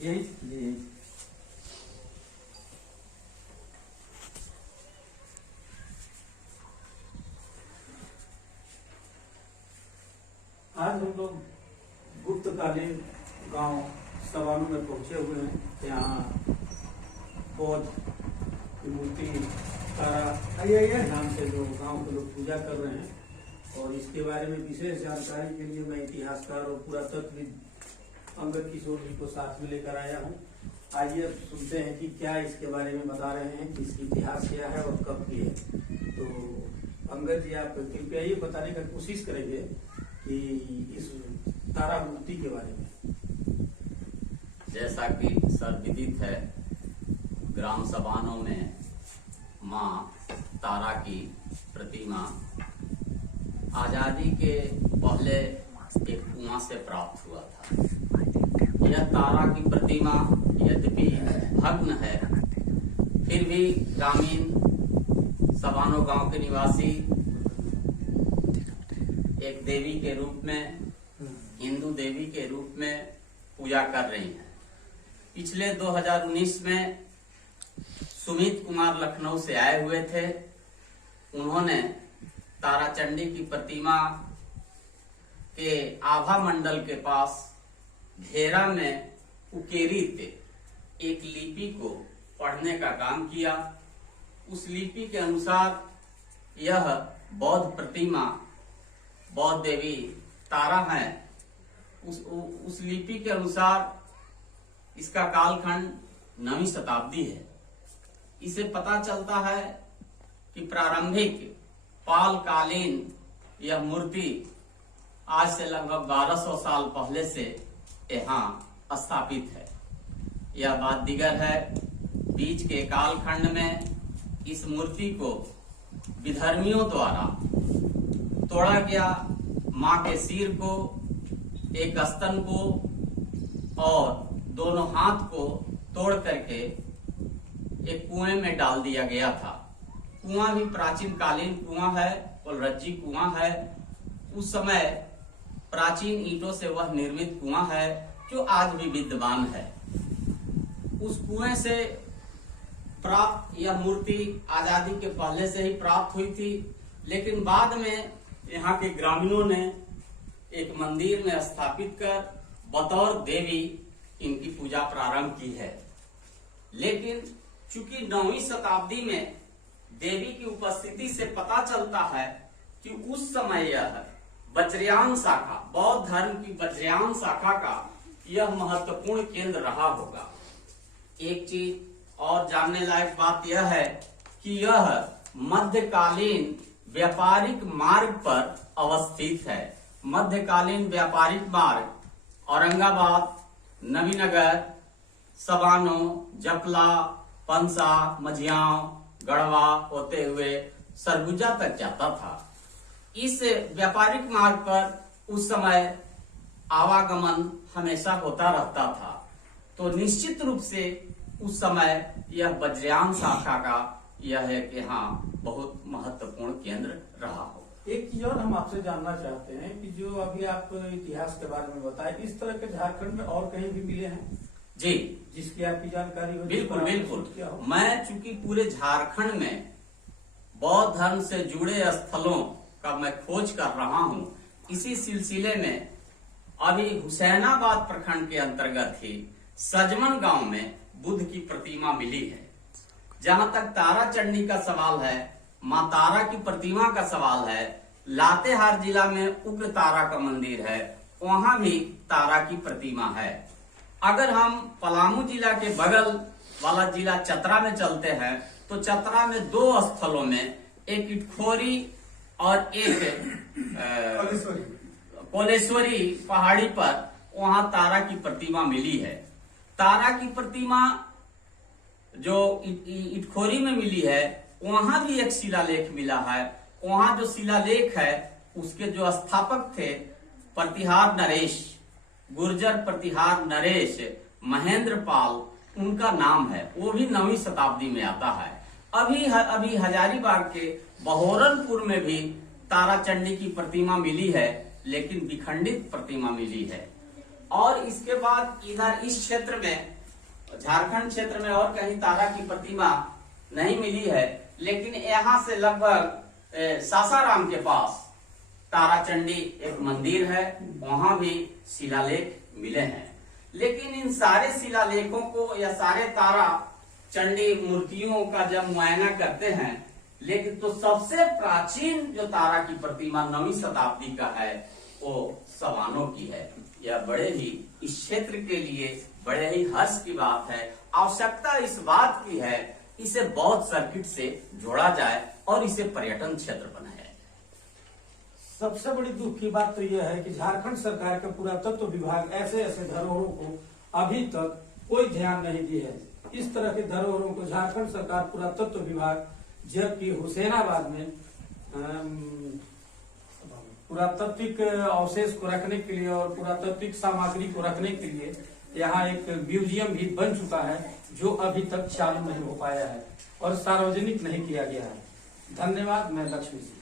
यही आज हम लोग गुप्तकालीन गांव सवानों में पहुंचे हुए हैं। यहाँ बौद्ध की मूर्ति तारा नाम से जो गांव के लोग पूजा कर रहे हैं, और इसके बारे में विशेष जानकारी के लिए मैं इतिहासकार और पुरातत्वविद अंगद किशोर जी को साथ में लेकर आया हूँ। आइए अब सुनते हैं कि क्या इसके बारे में बता रहे हैं कि इसकी इतिहास क्या है और कब की है। तो अंगद जी, आप कृपया ये बताने का कोशिश करेंगे कि इस तारा मूर्ति के बारे में। जैसा कि सर्वविदित है, ग्राम सबानों में माँ तारा की प्रतिमा आजादी के पहले एक कुआं से प्राप्त हुआ था। यह तारा की प्रतिमा यद्यपि भग्न है, फिर भी ग्रामीण सबानो गांव के निवासी एक देवी के रूप में, हिंदू देवी के रूप में पूजा कर रही हैं। पिछले 2019 में सुमित कुमार लखनऊ से आए हुए थे। उन्होंने तारा चंडी की प्रतिमा के आभा मंडल के पास घेरा में उकेरित एक लिपि को पढ़ने का काम किया। उस लिपि के अनुसार यह बौद्ध प्रतिमा बौद्ध देवी तारा है। उस लिपि के अनुसार इसका कालखंड 9वीं शताब्दी है। इसे पता चलता है कि प्रारंभिक पाल कालीन यह मूर्ति आज से लगभग 1200 साल पहले से यहाँ स्थापित है। यह बात दीगर है, बीच के कालखंड में इस मूर्ति को विधर्मियों द्वारा तोड़ा गया। माँ के सिर को, एक स्तन को और दोनों हाथ को तोड़ करके एक कुएं में डाल दिया गया था। कुआं भी प्राचीन कालीन कुआं है, कोलरज्जी कुआं है। उस समय प्राचीन ईंटों से वह निर्मित कुआं है जो आज भी विद्यमान है। उस कुएं से प्राप्त यह मूर्ति आजादी के पहले से ही प्राप्त हुई थी, लेकिन बाद में यहाँ के ग्रामीणों ने एक मंदिर में स्थापित कर बतौर देवी इनकी पूजा प्रारंभ की है। लेकिन चूंकि 9वीं शताब्दी में देवी की उपस्थिति से पता चलता है कि उस समय यह वज्रयान शाखा, बौद्ध धर्म की वज्रयान शाखा का यह महत्वपूर्ण केंद्र रहा होगा। एक चीज और जानने लायक बात यह है कि यह मध्यकालीन व्यापारिक मार्ग पर अवस्थित है। मध्यकालीन व्यापारिक मार्ग औरंगाबाद, नवीनगर, सबानो, जपला, पंसा, मझियाव, गढ़वा होते हुए सरगुजा तक जाता था। इस व्यापारिक मार्ग पर उस समय आवागमन हमेशा होता रहता था, तो निश्चित रूप से उस समय यह वज्रयान शाखा का यह एक यहाँ बहुत महत्वपूर्ण केंद्र रहा हो। एक चीज और हम आपसे जानना चाहते हैं कि जो अभी आप इतिहास के बारे में बताए, इस तरह के झारखंड में और कहीं भी मिले हैं जी, जिसकी आपकी जानकारी हो? बिल्कुल बिल्कुल। मैं चूंकि पूरे झारखंड में बौद्ध धर्म से जुड़े स्थलों का मैं खोज कर रहा हूँ, इसी सिलसिले में अभी हुसैनाबाद प्रखंड के अंतर्गत ही सजमन गांव में बुद्ध की प्रतिमा मिली है। जहां तक तारा चंडी का सवाल है, माँ तारा की प्रतिमा का सवाल है, लातेहार जिला में उग्र तारा का मंदिर है, वहां भी तारा की प्रतिमा है। अगर हम पलामू जिला के बगल वाला जिला चतरा में चलते हैं, तो चतरा में 2 स्थलों में, एक इटखोरी और एक कोलेश्वरी पहाड़ी पर, वहां तारा की प्रतिमा मिली है। तारा की प्रतिमा जो इटखोरी में मिली है, वहां भी एक शिलालेख मिला है। वहां जो शिलालेख है उसके जो स्थापक थे प्रतिहार नरेश, गुर्जर प्रतिहार नरेश महेंद्र पाल, उनका नाम है। वो भी 9वीं शताब्दी में आता है। अभी हजारीबाग के बहोरनपुर में भी तारा चंडी की प्रतिमा मिली है, लेकिन विखंडित प्रतिमा मिली है। और इसके बाद इधर इस क्षेत्र में, झारखंड क्षेत्र में और कहीं तारा की प्रतिमा नहीं मिली है, लेकिन यहाँ से लगभग सासाराम के पास ताराचंडी एक मंदिर है, वहां भी शिलालेख मिले हैं। लेकिन इन सारे शिलालेखों को या सारे तारा चंडी मूर्तियों का जब मुआयना करते हैं, लेकिन तो सबसे प्राचीन जो तारा की प्रतिमा 9वीं शताब्दी का है वो सवानों की है। यह बड़े ही इस क्षेत्र के लिए बड़े ही हर्ष की बात है। आवश्यकता इस बात की है इसे बौद्ध सर्किट से जोड़ा जाए और इसे पर्यटन क्षेत्र बनाया जाए। सबसे बड़ी दुख की बात तो यह है कि झारखंड सरकार का पुरातत्व विभाग ऐसे ऐसे धरोहरों को अभी तक कोई ध्यान नहीं दिया है। इस तरह के धरोहरों को झारखंड सरकार पुरातत्व विभाग, जबकि हुसैनाबाद में पुरातात्विक अवशेष को रखने के लिए और पुरातात्विक सामग्री को रखने के लिए यहाँ एक म्यूजियम भी बन चुका है, जो अभी तक चालू नहीं हो पाया है और सार्वजनिक नहीं किया गया है। धन्यवाद। मैं लक्ष्मी सिंह।